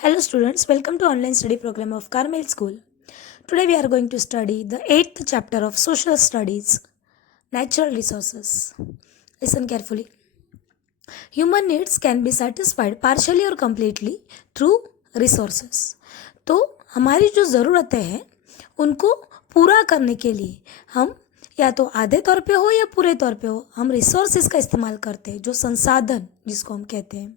Hello students, welcome to online study program of Carmel School. Today we are going to study the 8th chapter of Social Studies, Natural Resources. Listen carefully. Human needs can be satisfied partially or completely through resources. तो हमारी जो ज़रूरतें हैं उनको पूरा करने के लिए हम या तो आधे तौर पे हो या पूरे तौर पे हो हम रिसोर्सेज का इस्तेमाल करते हैं, जो संसाधन जिसको हम कहते हैं.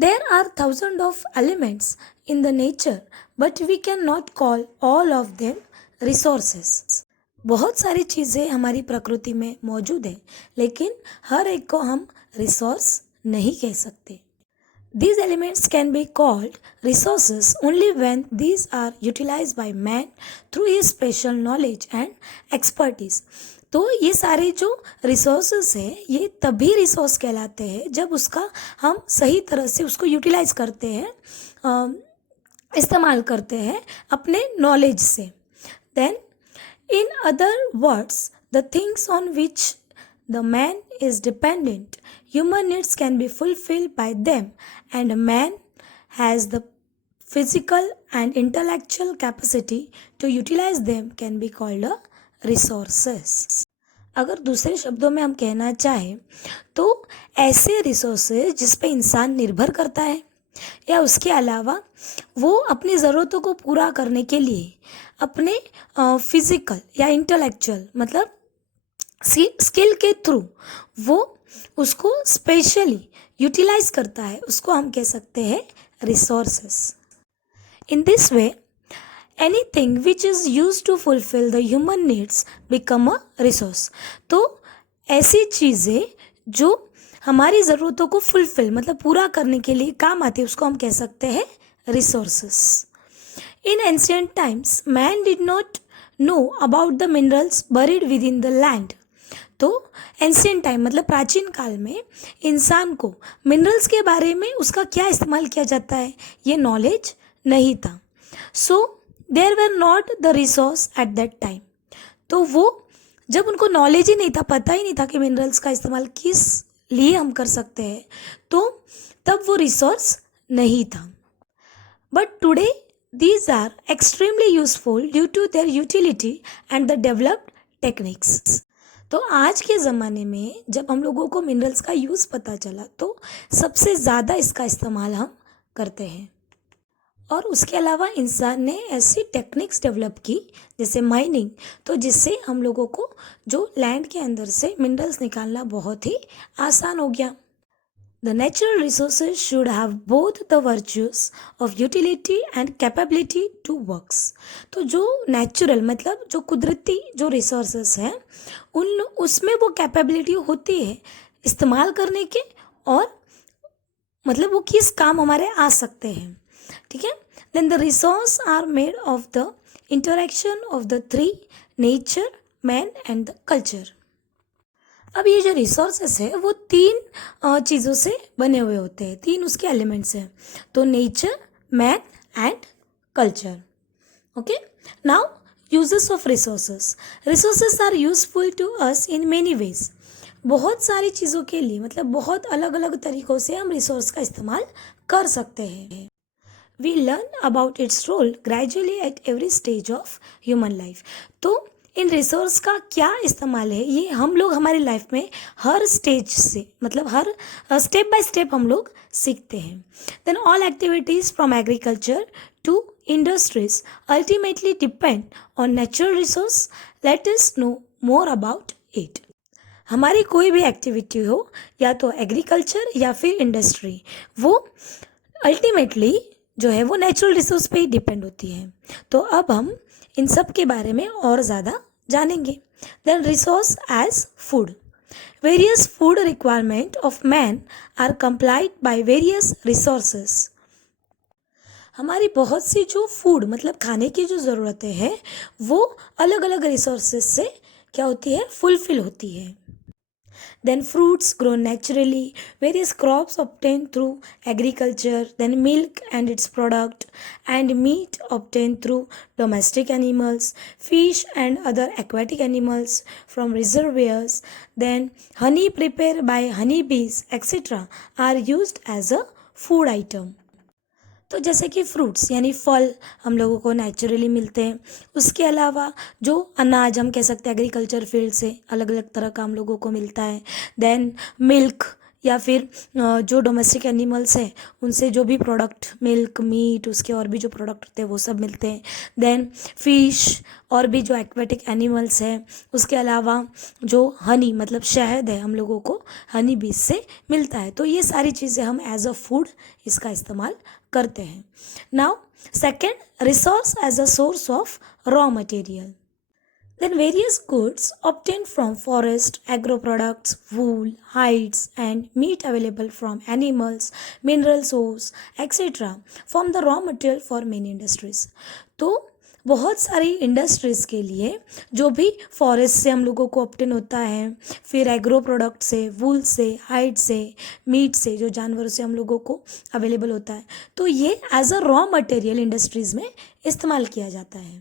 There are thousands of elements in the nature, but we cannot call all of them resources. बहुत सारी चीज़ें हमारी प्रकृति में मौजूद हैं, लेकिन हर एक को हम रिसोर्स नहीं कह सकते. These elements can be called resources only when these are utilized by man through his special knowledge and expertise. तो ये सारे जो रिसोर्सेस हैं ये तभी रिसोर्स कहलाते हैं जब उसका हम सही तरह से उसको यूटिलाइज करते हैं, इस्तेमाल करते हैं अपने नॉलेज से. Then in other words the things on which the man is dependent, human needs can be fulfilled by them, and a man has the physical and intellectual capacity to utilize them can be called a resources. अगर दूसरे शब्दों में हम कहना चाहें तो ऐसे resources जिस पे इंसान निर्भर करता है या उसके अलावा वो अपनी ज़रूरतों को पूरा करने के लिए अपने फिज़िकल या इंटेलेक्चुअल मतलब स्किल के थ्रू वो उसको स्पेशली यूटिलाइज करता है, उसको हम कह सकते हैं resources. In this way anything which is use to fulfil the human needs become a resource. तो ऐसी चीज़ें जो हमारी ज़रूरतों को फुलफिल मतलब पूरा करने के लिए काम आती है उसको हम कह सकते हैं resources. In ancient times man did not know about the minerals buried with in the land. तो एंशियंट टाइम मतलब प्राचीन काल में इंसान को मिनरल्स के बारे में उसका क्या इस्तेमाल किया जाता है ये नॉलेज नहीं था. So there were not the resource at that time. तो वो जब उनको नॉलेज ही नहीं था, पता ही नहीं था कि मिनरल्स का इस्तेमाल किस लिए हम कर सकते हैं, तो तब वो रिसोर्स नहीं था. But today these are extremely useful due to their utility and the developed techniques. तो आज के ज़माने में जब हम लोगों को मिनरल्स का यूज़ पता चला तो सबसे ज़्यादा इसका इस्तेमाल हम करते हैं. और उसके अलावा इंसान ने ऐसी टेक्निक्स डेवलप की जैसे माइनिंग, तो जिससे हम लोगों को जो लैंड के अंदर से मिनरल्स निकालना बहुत ही आसान हो गया. The natural resources should have both the virtues of utility and capability to works. तो जो नेचुरल मतलब जो कुदरती जो रिसोर्सेस हैं उसमें वो कैपेबिलिटी होती है इस्तेमाल करने के, और मतलब वो किस काम हमारे आ सकते हैं. ठीक है. Then the resource are made of the interaction of the three: nature, man and the culture. अब ये जो रिसोर्सेस है वो तीन चीज़ों से बने हुए होते हैं, तीन उसके एलिमेंट्स हैं. तो nature, man and culture. Okay. Now uses of resources. Resources are useful to us in many ways. बहुत सारी चीज़ों के लिए मतलब बहुत अलग अलग तरीक़ों से हम रिसोर्स का इस्तेमाल कर सकते हैं. We learn about its role gradually at every stage of human life. तो इन रिसोर्स का क्या इस्तेमाल है ये हम लोग हमारी लाइफ में हर स्टेज से मतलब हर स्टेप बाय स्टेप हम लोग सीखते हैं. Then all activities from agriculture to industries ultimately depend on natural resource. Let us know more about it. हमारी कोई भी एक्टिविटी हो या तो एग्रीकल्चर या फिर इंडस्ट्री, वो अल्टीमेटली जो है वो नेचुरल रिसोर्स पे ही डिपेंड होती है. तो अब हम इन सब के बारे में और ज़्यादा जानेंगे. Then resource as food. Various food requirement of man are complied by various resources. हमारी बहुत सी जो फूड मतलब खाने की जो ज़रूरतें हैं वो अलग अलग रिसोर्सेस से क्या होती है, फुलफिल होती है. Then fruits grow naturally, various crops obtained through agriculture, then milk and its product, and meat obtained through domestic animals, fish and other aquatic animals from reservoirs, then honey prepared by honeybees, etc. are used as a food item. तो जैसे कि fruits यानी फल हम लोगों को naturally मिलते हैं। उसके अलावा जो अनाज हम कह सकते हैं एग्रीकल्चर फील्ड से अलग अलग तरह का हम लोगों को मिलता है। देन मिल्क या फिर जो डोमेस्टिक एनिमल्स हैं उनसे जो भी प्रोडक्ट मिल्क मीट उसके और भी जो प्रोडक्ट होते हैं वो सब मिलते हैं। देन फिश और भी जो एक्वेटिक एनिमल्स हैं। उसके अलावा जो हनी मतलब शहद है हम लोगों को हनी बीज से मिलता है। तो ये सारी चीज़ें हम एज अ फूड इसका इस्तेमाल करते हैं। Now second, resource as a source of raw material. Then various goods obtained from forest, agro products, wool, hides and meat available from animals, mineral source, etc. form the raw material for many industries. तो बहुत सारी industries के लिए जो भी forest से हम लोगों को ऑब्टेन होता है, फिर एग्रो प्रोडक्ट से, वूल से, हाइड से, मीट से, जो जानवरों से हम लोगों को अवेलेबल होता है, तो ये as a raw material industries में इस्तेमाल किया जाता है।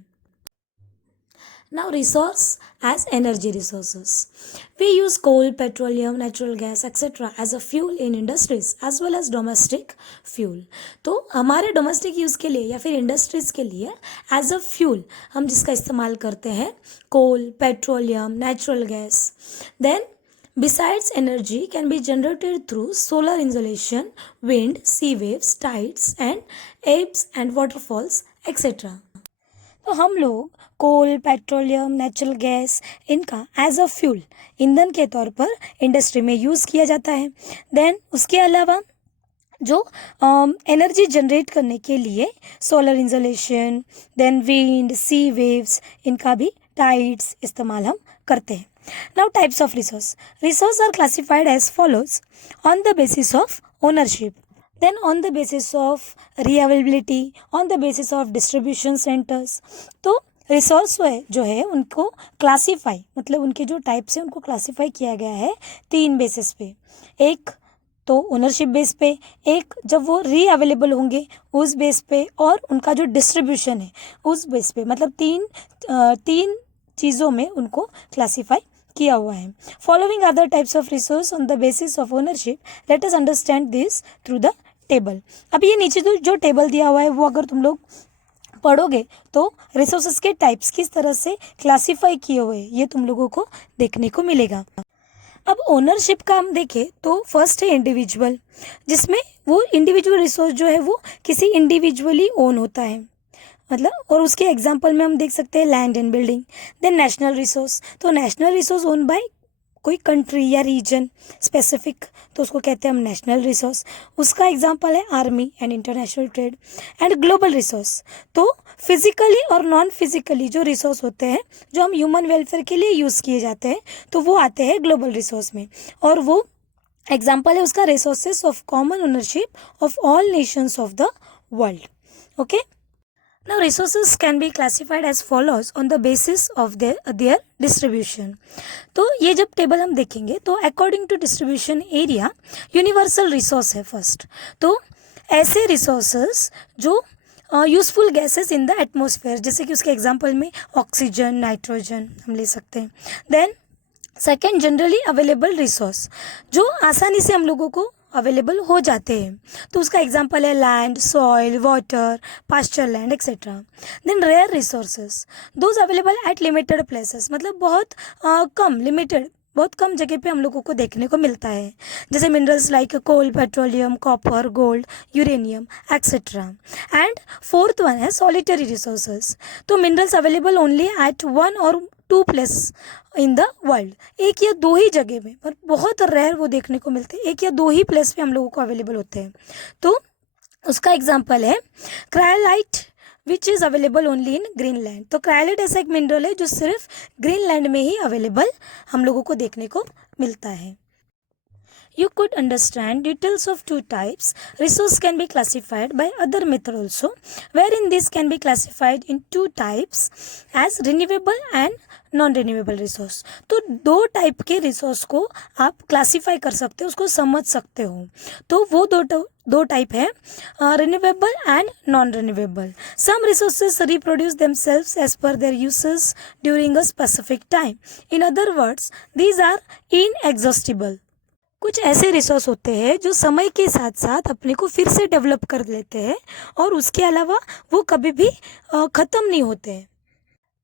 Now resource as energy resources. We use coal, petroleum, natural gas, etc. as a fuel in industries as well as domestic fuel. तो हमारे डोमेस्टिक यूज़ के लिए या फिर इंडस्ट्रीज़ के लिए एज अ फ्यूल हम जिसका इस्तेमाल करते हैं coal, petroleum, natural gas. Then besides energy can be generated through solar insolation, wind, sea waves, tides and ebbs and waterfalls etc. तो हम लोग कोल, पेट्रोलियम, नेचुरल गैस इनका एज अ फ्यूल ईंधन के तौर पर इंडस्ट्री में यूज़ किया जाता है। देन उसके अलावा जो एनर्जी जनरेट करने के लिए solar insolation, then wind, sea waves, इनका भी टाइड्स इस्तेमाल हम करते हैं। Now types of resource. Resource are classified as follows on the basis of ownership, then on the basis of reavailability, on the basis of distribution centers। तो resource जो है उनको क्लासीफाई मतलब उनके जो टाइप्स हैं उनको क्लासीफाई किया गया है 3 बेसिस पे। एक तो ओनरशिप बेस पे, एक जब वो रीअवेलेबल होंगे उस बेस पे, और उनका जो डिस्ट्रीब्यूशन है उस बेस पे। मतलब तीन चीज़ों में उनको क्लासीफाई किया हुआ है। Following other types of resource on the basis of ownership, let us understand this through the table. अब ये नीचे जो टेबल दिया हुआ है वो अगर तुम लोग पढ़ोगे तो रिसोर्सेज के टाइप्स किस तरह से क्लासीफाई किए हुए ये तुम लोगों को देखने को मिलेगा। अब ओनरशिप का हम देखें तो फर्स्ट है इंडिविजुअल, जिसमें वो इंडिविजुअल रिसोर्स जो है वो किसी इंडिविजुअली ओन होता है मतलब, और उसके एग्जांपल में हम देख सकते हैं land and building. Then national resource, तो नेशनल रिसोर्स ओन बाय कोई कंट्री या रीजन स्पेसिफिक, तो उसको कहते हैं हम नेशनल रिसोर्स। उसका एग्जांपल है army and international trade. And global resource, तो फिजिकली और नॉन फिजिकली जो रिसोर्स होते हैं जो हम ह्यूमन वेलफेयर के लिए यूज़ किए जाते हैं तो वो आते हैं ग्लोबल रिसोर्स में, और वो एग्जाम्पल है उसका resources of common ownership of all Nations of the world. Okay, now resources can be classified as follows on the basis of their distribution। तो ये जब टेबल हम देखेंगे तो according to distribution area universal resource है first. तो ऐसे resources जो useful gases in the atmosphere, जैसे कि उसके एग्जांपल में ऑक्सीजन, नाइट्रोजन हम ले सकते हैं। Then second, generally available resource, जो आसानी से हम लोगों को अवेलेबल हो जाते हैं, तो उसका एग्जांपल है land, soil, water, pasture land etcetera. Then rare resources, those available at limited places, मतलब बहुत बहुत कम जगह पे हम लोगों को देखने को मिलता है, जैसे minerals like coal, petroleum, copper, gold, uranium etcetera. And fourth one है सॉलिटरी रिसोर्सेज, तो मिनरल्स अवेलेबल ओनली एट 1 और 2 प्लेस इन द वर्ल्ड, एक या दो ही जगह में, पर बहुत रेयर वो देखने को मिलते हैं, एक या दो ही प्लेस पे हम लोगों को अवेलेबल होते हैं। तो उसका एग्जांपल है cryolite which is available only in Greenland. तो क्रायोलाइट ऐसा एक मिनरल है जो सिर्फ ग्रीनलैंड में ही अवेलेबल हम लोगों को देखने को मिलता है। You could understand details of 2 types. Resource can be classified by other method also, wherein this can be classified in 2 types as renewable and non renewable resource. तो 2 टाइप के रिसोर्स को आप क्लासीफाई कर सकते हो, उसको समझ सकते हो। तो वो दो टाइप है, renewable and non renewable. Some resources reproduce themselves as per their uses during a specific time. In other words, these are inexhaustible. कुछ ऐसे रिसोर्स होते हैं जो समय के साथ साथ अपने को फिर से डेवलप कर लेते हैं और उसके अलावा वो कभी भी ख़त्म नहीं होते हैं।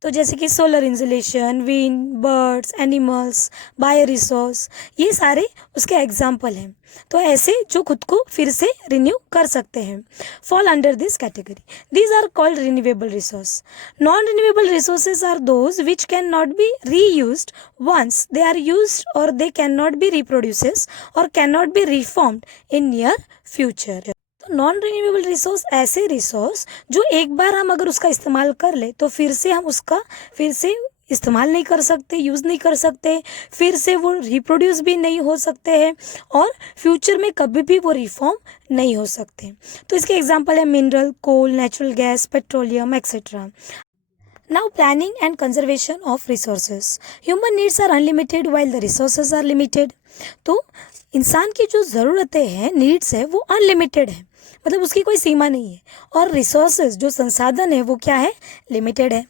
तो जैसे कि solar insulation, wind, birds, animals, bio resource, ये सारे उसके एग्जाम्पल हैं। तो ऐसे जो खुद को फिर से रिन्यू कर सकते हैं, fall under this category. These are called renewable resource. Non renewable resources are those which can not be reused once they are used, और they can not be reproduces और can not be reformed in near future. Non renewable resource ऐसे resource जो एक बार हम अगर उसका इस्तेमाल कर ले तो फिर से हम उसका फिर से इस्तेमाल नहीं कर सकते, यूज़ नहीं कर सकते, फिर से वो रिप्रोड्यूस भी नहीं हो सकते हैं और फ्यूचर में कभी भी वो रिफॉर्म नहीं हो सकते। तो इसके एग्जांपल है mineral, coal, natural gas, petroleum etcetera. Now, planning and conservation of resources. Human needs are unlimited while the resources are limited. तो इंसान की जो ज़रूरतें हैं, नीड्स है, वो अनलिमिटेड है, मतलब उसकी कोई सीमा नहीं है। और रिसोर्सेज जो संसाधन है वो क्या है, लिमिटेड है।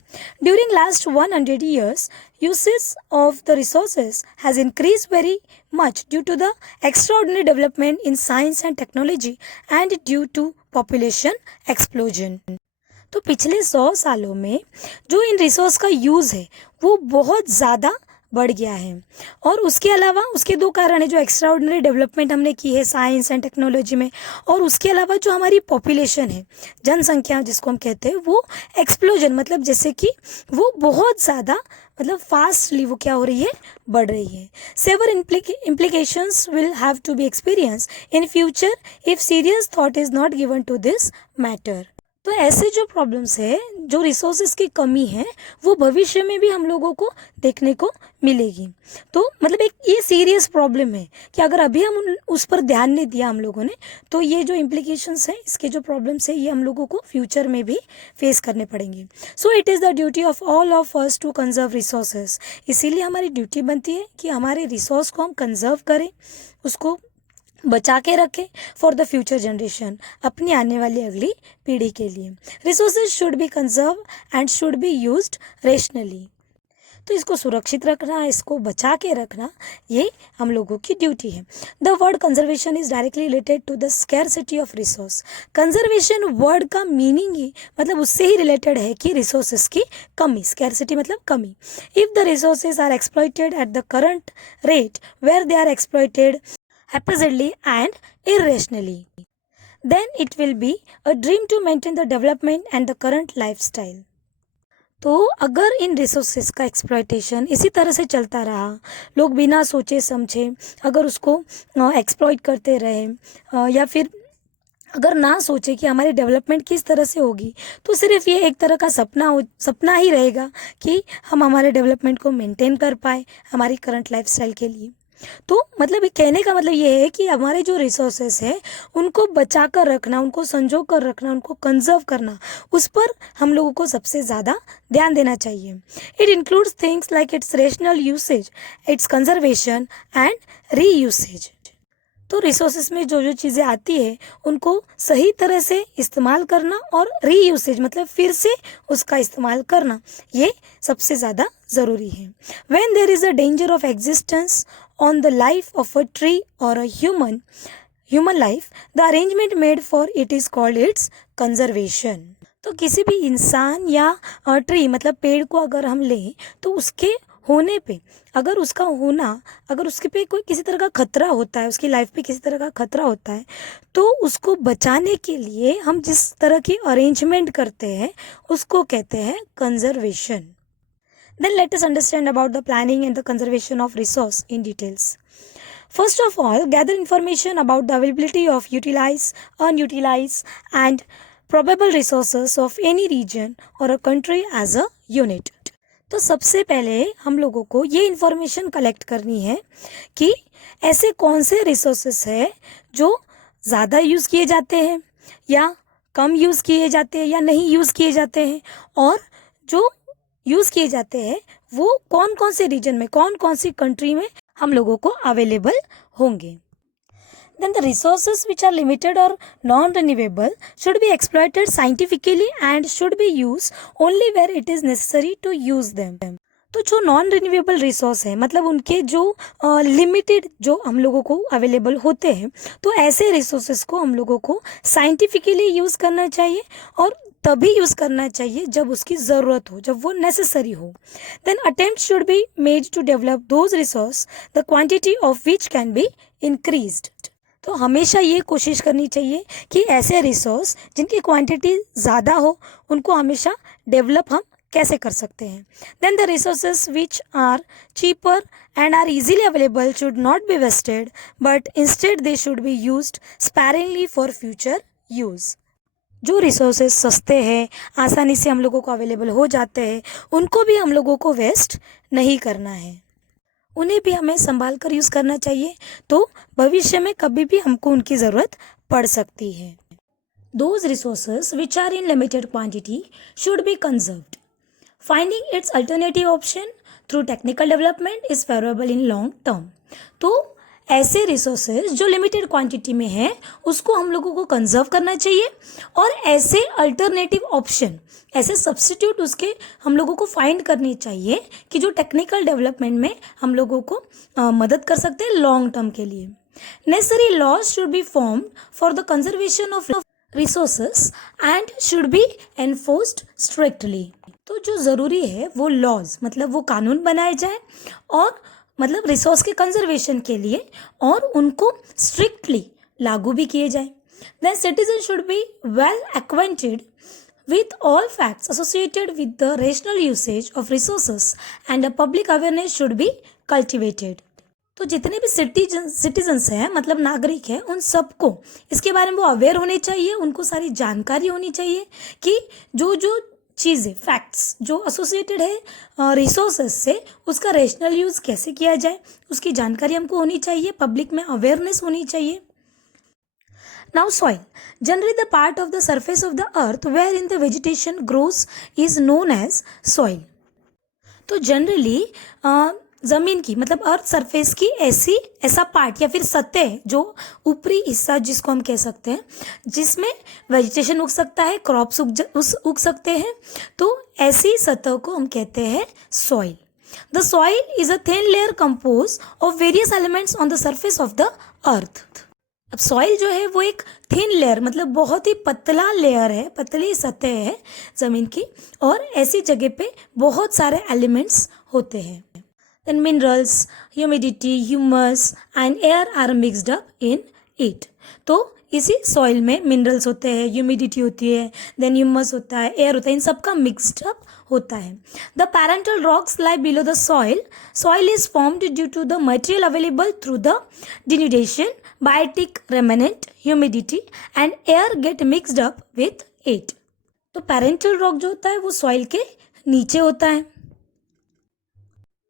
During last 100 years, uses of the resources has increased very much due to the extraordinary development in science and technology and due to population explosion. तो पिछले 100 सालों में जो इन रिसोर्स का यूज़ है वो बहुत ज़्यादा बढ़ गया है। और उसके अलावा उसके दो कारण है, जो एक्स्ट्राऑर्डिनरी डेवलपमेंट हमने की है साइंस एंड टेक्नोलॉजी में, और उसके अलावा जो हमारी पॉपुलेशन है, जनसंख्या जिसको हम कहते हैं, वो एक्सप्लोजन, मतलब जैसे कि वो बहुत ज़्यादा, मतलब फास्टली वो क्या हो रही है, बढ़ रही है। Severe implications will have to be experienced in future if serious thought is not given to this matter. तो ऐसे जो प्रॉब्लम्स है, जो रिसोर्सेज की कमी है, वो भविष्य में भी हम लोगों को देखने को मिलेगी। तो मतलब एक ये सीरियस प्रॉब्लम है कि अगर अभी हम उस पर ध्यान नहीं दिया हम लोगों ने, तो ये जो इम्प्लीकेशंस है, इसके जो प्रॉब्लम्स है, ये हम लोगों को फ्यूचर में भी फेस करने पड़ेंगे। So it is the duty of all of us to conserve resources. इसीलिए हमारी ड्यूटी बनती है कि हमारे रिसोर्स को हम कंजर्व करें, उसको बचा के रखें फॉर द फ्यूचर जनरेशन, अपनी आने वाली अगली पीढ़ी के लिए। Resources should be conserve and should be used rationally. तो इसको सुरक्षित रखना, इसको बचा के रखना, ये हम लोगों की ड्यूटी है। The word conservation is directly related to the scarcity of resource. Conservation word का मीनिंग ही मतलब उससे ही रिलेटेड है कि रिसोर्सेज की कमी, स्कैरसिटी मतलब कमी। If the resources are exploited at the current rate where they are exploited haphazardly and irrationally, then it will be a dream to maintain the development and the current lifestyle. तो अगर इन resources का exploitation इसी तरह से चलता रहा, लोग बिना सोचे समझे अगर उसको एक्सप्लॉइट करते रहे, या फिर अगर ना सोचे कि हमारी डेवलपमेंट किस तरह से होगी, तो सिर्फ ये एक तरह का सपना ही रहेगा कि हम हमारे डेवलपमेंट को मेंटेन कर पाए हमारी करंट लाइफस्टाइल के लिए। तो मतलब ये कहने का मतलब ये है कि हमारे जो रिसोर्सेस हैं उनको बचा कर रखना, उनको संजो कर रखना, उनको कंजर्व करना, उस पर हम लोगों को सबसे ज़्यादा ध्यान देना चाहिए। It includes things like it's rational usage, it's conservation and re usage. तो रिसोर्सेज में जो जो चीज़ें आती है उनको सही तरह से इस्तेमाल करना और री यूसेज मतलब फिर से उसका इस्तेमाल करना, ये सबसे ज़्यादा ज़रूरी है। When there is a danger of existence on the life of a tree और a human life, the arrangement made for it is called its conservation. तो किसी भी इंसान या ट्री मतलब पेड़ को अगर हम लें तो उसके होने पे, अगर उसका होना, अगर उसके पे कोई किसी तरह का खतरा होता है, उसकी लाइफ पे किसी तरह का खतरा होता है, तो उसको बचाने के लिए हम जिस तरह की अरेंजमेंट करते हैं उसको कहते हैं conservation. Then let us understand about the planning and the conservation of resource in details. First of all, gather information about the availability of utilized, unutilized and probable resources of any region or a country as a unit. तो सबसे पहले हम लोगों को ये information collect करनी है कि ऐसे कौन से रिसोर्सेस है जो ज़्यादा यूज़ किए जाते हैं या कम यूज़ किए जाते हैं या नहीं यूज़ किए जाते हैं, और जो यूज़ किए जाते हैं वो कौन कौन से रीजन में, कौन कौन सी कंट्री में हम लोगों को अवेलेबल होंगे। Then the resources which are limited or non-renewable should be exploited scientifically and should be used only where it is necessary to use them. तो जो नॉन रिन्यूएबल रिसोर्स है मतलब उनके जो लिमिटेड जो हम लोगों को अवेलेबल होते हैं, तो ऐसे रिसोर्सेज को हम लोगों को साइंटिफिकली यूज़ करना चाहिए और तभी यूज़ करना चाहिए जब उसकी ज़रूरत हो, जब वो नेसेसरी हो. Then attempt should be made to develop those resource the quantity of which can be increased. तो हमेशा ये कोशिश करनी चाहिए कि ऐसे रिसोर्स जिनकी क्वांटिटी ज़्यादा हो उनको हमेशा डेवलप हम कैसे कर सकते हैं. Then the resources which are cheaper and are easily available should not be wasted but instead they should be used sparingly for future use. जो रिसोर्सेज सस्ते हैं, आसानी से हम लोगों को अवेलेबल हो जाते हैं, उनको भी हम लोगों को वेस्ट नहीं करना है, उन्हें भी हमें संभाल कर यूज़ करना चाहिए. तो भविष्य में कभी भी हमको उनकी ज़रूरत पड़ सकती है. Those resources which are in limited quantity should be conserved. Finding its alternative option through technical development is favorable in long term. तो ऐसे रिसोर्सेज जो लिमिटेड क्वांटिटी में है उसको हम लोगों को कंजर्व करना चाहिए और ऐसे अल्टरनेटिव ऑप्शन, ऐसे सब्स्टिट्यूट उसके हम लोगों को फाइंड करनी चाहिए कि जो टेक्निकल डेवलपमेंट में हम लोगों को मदद कर सकते हैं लॉन्ग टर्म के लिए. Necessary laws should be formed for the conservation of resources and should be enforced strictly. तो जो ज़रूरी है वो लॉज मतलब वो कानून बनाए जाए और मतलब रिसोर्स के कंजर्वेशन के लिए और उनको स्ट्रिक्टली लागू भी किए जाए. Then citizen should be well acquainted with all facts associated with the rational usage of resources and a public awareness should be cultivated. तो जितने भी सिटीजन्स हैं मतलब नागरिक हैं उन सबको इसके बारे में वो अवेयर होने चाहिए, उनको सारी जानकारी होनी चाहिए कि जो जो चीज़ें फैक्ट्स जो एसोसिएटेड है रिसोर्सेज से उसका रेशनल यूज़ कैसे किया जाए उसकी जानकारी हमको होनी चाहिए, पब्लिक में अवेयरनेस होनी चाहिए. Now soil, generally the part of the surface of the earth wherein the vegetation grows is known as soil. तो जनरली ज़मीन की मतलब अर्थ सरफेस की ऐसा पार्ट या फिर सतह जो ऊपरी हिस्सा जिसको हम कह सकते हैं जिसमें वेजिटेशन उग सकता है, क्रॉप्स उग सकते हैं, तो ऐसी सतह को हम कहते हैं soil. The soil is a thin layer compose of various elements on the surface of the earth. अब सॉइल जो है वो एक थिन लेयर मतलब बहुत ही पतला लेयर है, पतली सतह है ज़मीन की और ऐसी जगह पे बहुत सारे एलिमेंट्स होते हैं. Then minerals, humidity, humus and air are mixed up in it. तो इसी सॉइल में मिनरल्स होते हैं, ह्यूमिडिटी होती है, देन ह्यूमस होता है, एयर होता है, इन सब का मिक्सड अप होता है. The parental rocks lie below the soil. Soil is formed due to the material available through the denudation, biotic remnant, humidity and air get mixed up with it. तो parental rock जो होता है वो soil के नीचे होता है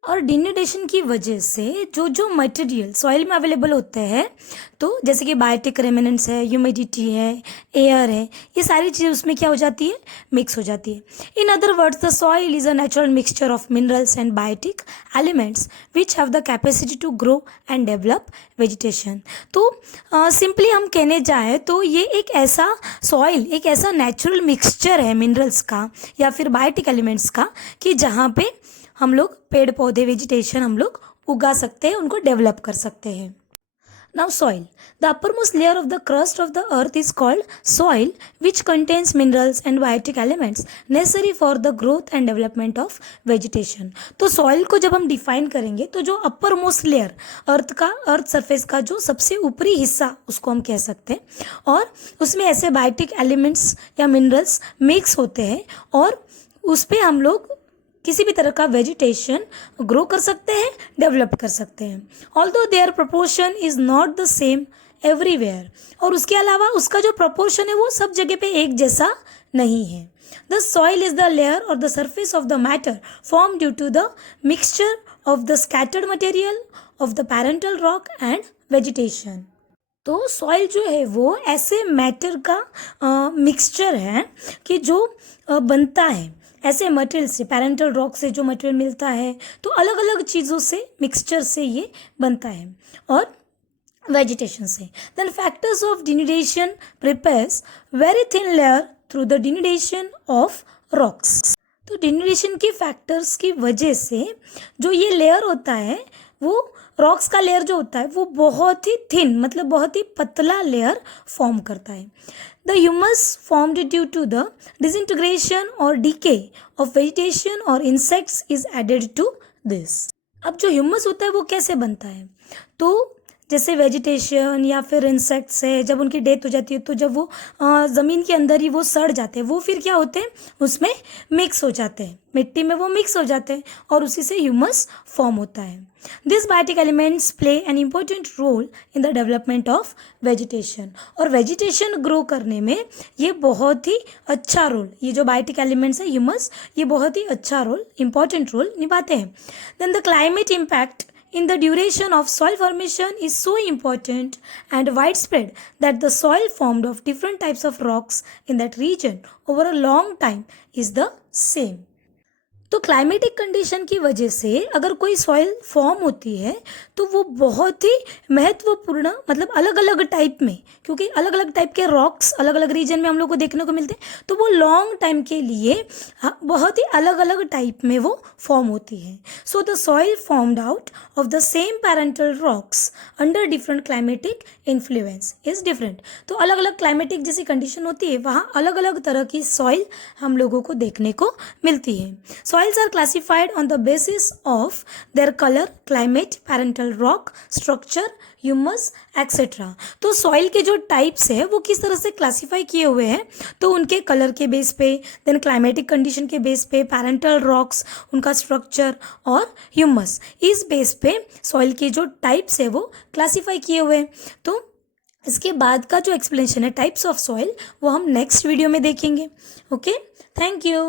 और डिन्यूडेशन की वजह से जो जो मटेरियल सॉइल में अवेलेबल होते हैं तो जैसे कि बायोटिक रेमिनेंट्स है, ह्यूमिडिटी है, एयर है, ये सारी चीज़ें उसमें क्या हो जाती है, मिक्स हो जाती है. In other words the soil is a natural mixture of minerals and biotic elements which have the capacity to grow and develop vegetation. तो सिंपली हम कहने जाए तो ये एक ऐसा सॉइल एक ऐसा नेचुरल मिक्सचर है मिनरल्स का या फिर बायोटिक एलिमेंट्स का कि जहाँ पे हम लोग पेड़ पौधे वेजिटेशन हम लोग उगा सकते हैं, उनको डेवलप कर सकते हैं. Now soil, the uppermost layer of the crust of the earth is called soil which contains minerals and biotic elements necessary for the growth and development of vegetation. तो सॉइल को जब हम डिफाइन करेंगे तो जो upper most layer earth surface का जो सबसे ऊपरी हिस्सा उसको हम कह सकते हैं और उसमें ऐसे बायोटिक एलिमेंट्स या मिनरल्स मिक्स होते हैं और उस पर हम लोग किसी भी तरह का वेजिटेशन ग्रो कर सकते हैं, डेवलप कर सकते हैं. Although their proportion is not the same everywhere. और उसके अलावा उसका जो प्रोपोर्शन है वो सब जगह पे एक जैसा नहीं है. The soil is the layer और the surface of the matter form due to the mixture of the scattered material of the parental rock and vegetation. तो सॉइल जो है वो ऐसे मैटर का मिक्सचर है कि जो बनता है ऐसे मटेरियल से, पैरेंटल रॉक से जो मटेरियल मिलता है तो अलग अलग चीज़ों से मिक्सचर से ये बनता है और वेजिटेशन से. Then factors of denudation prepares very thin layer through the denudation of rocks. तो डिन्यूरेशन की फैक्टर्स की वजह से जो ये लेयर होता है वो रॉक्स का लेयर जो होता है वो बहुत ही थिन मतलब बहुत ही पतला लेयर फॉर्म करता है. The humus formed due to the disintegration और डीके ऑफ वेजिटेशन और insects is added to this. अब जो ह्यूमस होता है वो कैसे बनता है, तो जैसे वेजिटेशन या फिर इंसेक्ट्स है जब उनकी डेथ हो जाती है तो जब वो ज़मीन के अंदर ही वो सड़ जाते हैं, वो फिर क्या होते हैं उसमें मिक्स हो जाते हैं, मिट्टी में वो मिक्स हो जाते हैं और उसी से ह्यूमस फॉर्म होता है. This biotic elements play an important role in the development of vegetation. और वेजिटेशन ग्रो करने में ये बहुत ही अच्छा रोल, ये जो बायोटिक एलिमेंट्स है ह्यूमस, ये बहुत ही अच्छा रोल, इंपॉर्टेंट रोल निभाते हैं. Then the climate impact in the duration of soil formation is so important and widespread that the soil formed of different types of rocks in that region over a long time is the same. तो climatic condition की वजह से अगर कोई soil form होती है तो वो बहुत ही महत्वपूर्ण मतलब अलग अलग टाइप में, क्योंकि अलग अलग टाइप के रॉक्स अलग अलग रीजन में हम लोग को देखने को मिलते हैं, तो वो लॉन्ग टाइम के लिए बहुत ही अलग अलग टाइप में वो फॉर्म होती है. So the soil formed out of the same parental rocks under different climatic influence is different. तो अलग अलग क्लाइमेटिक जैसी कंडीशन होती है वहाँ अलग अलग तरह की सॉइल हम लोगों को देखने को मिलती है. Soils are classified on the basis of their color, climate, parental rock, structure, humus, etc. तो सॉइल के जो टाइप्स है वो किस तरह से क्लासीफाई किए हुए हैं, तो उनके कलर के बेस पे, देन क्लाइमेटिक कंडीशन के बेस पे, पैरेंटल रॉक्स, उनका स्ट्रक्चर और ह्यूमस, इस बेस पे सॉइल के जो टाइप्स है वो क्लासीफाई किए हुए हैं. तो इसके बाद का जो एक्सप्लेनेशन है टाइप्स ऑफ सॉइल वो हम नेक्स्ट वीडियो में देखेंगे. Okay, thank you.